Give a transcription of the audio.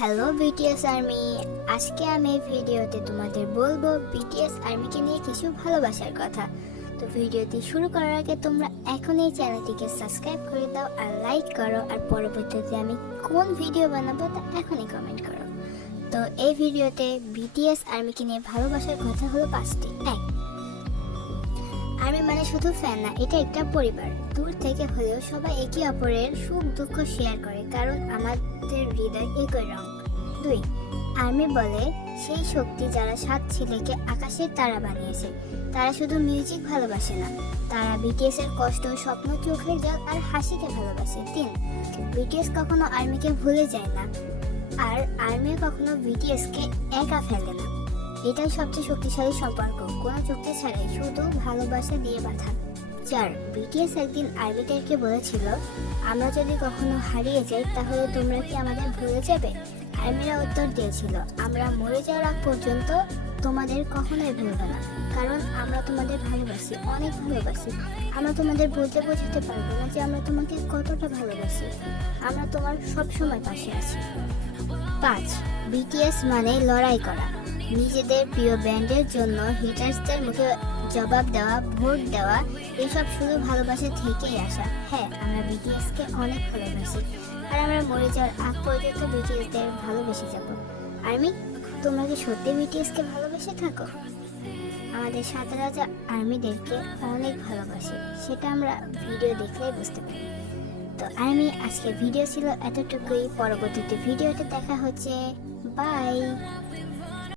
Hello BTS army, আজকে আমি এই ভিডিওতে তোমাদের বলবো বিটিএস আর্মিকে নিয়ে কিছু ভালোবাসার কথা। তো ভিডিওটি শুরু করার আগে তোমরা এখন এই চ্যানেলটিকে সাবস্ক্রাইব করে দাও আর লাইক করো, আর পরবর্তীতে আমি কোন ভিডিও বানাবো তা এখনই কমেন্ট করো। তো এই ভিডিওতে বিটিএস আর্মিকে নিয়ে ভালোবাসার কথা হলো 5টি। 1, আর্মি মানে শুধু ফ্যান না, এটা একটা পরিবার। দূর থেকে হলেও সবাই একে অপরের সুখ দুঃখ শেয়ার করে, কারণ আমাদের হৃদয় একই রং। 2, আর্মি বলে সেই শক্তি যারা 7 ছেলেকে আকাশের তারা বানিয়েছে। তারা শুধু মিউজিক ভালোবাসে না, তারা বিটিএস এর কষ্ট, স্বপ্ন, চোখের জল আর হাসিকে ভালোবাসে। 3, বিটিএস কখনো আর্মিকে ভুলে যায় না, আর আর্মি কখনো বিটিএস কে একা ফেলে না। এটাই সবচেয়ে শক্তিশালী সম্পর্ক, কোনো চুক্তি ছাড়াই, শুধু ভালোবাসা দিয়ে বাঁধা। 4, বিটিএস একদিন আর্মিদেরকে বলেছিল, আমরা যদি কখনো হারিয়ে যাই তাহলে তোমরা কি আমাদের ভুলে যাবে? আর্মিরা উত্তর দিয়েছিল, আমরা মরে যাওয়ার আগ পর্যন্ত তোমাদের কখনোই ভুলবে না, কারণ আমরা তোমাদের ভালোবাসি, অনেক ভালোবাসি। আমরা তোমাদের বলতে বোঝাতে পারবো না যে আমরা তোমাকে কতটা ভালোবাসি। আমরা তোমার সব সময় পাশে আছি। 5, বিটিএস মানে লড়াই করা। নিজেদের প্রিয় ব্যান্ডের জন্য হিটার্সদের মুখে জবাব দেওয়া, ভোট দেওয়া, এসব শুধু ভালোবাসা থেকেই আসা। হ্যাঁ, আমরা বিটিএসকে অনেক ভালোবাসি, আর আমরা মরে যাওয়ার আগ পর্যন্ত বিটিএসদের ভালোবেসে যাব। আর্মি, তোমরা কি সত্যি বিটিএসকে ভালোবেসে থাকো? আমাদের 7 রাজা আর্মিদেরকে অনেক ভালোবাসে, সেটা আমরা ভিডিও দেখলেই বুঝতে পারি। তো আর্মি, আজকের ভিডিও ছিল এতটুকুই। পরবর্তীতে ভিডিওতে দেখা হচ্ছে। বাই।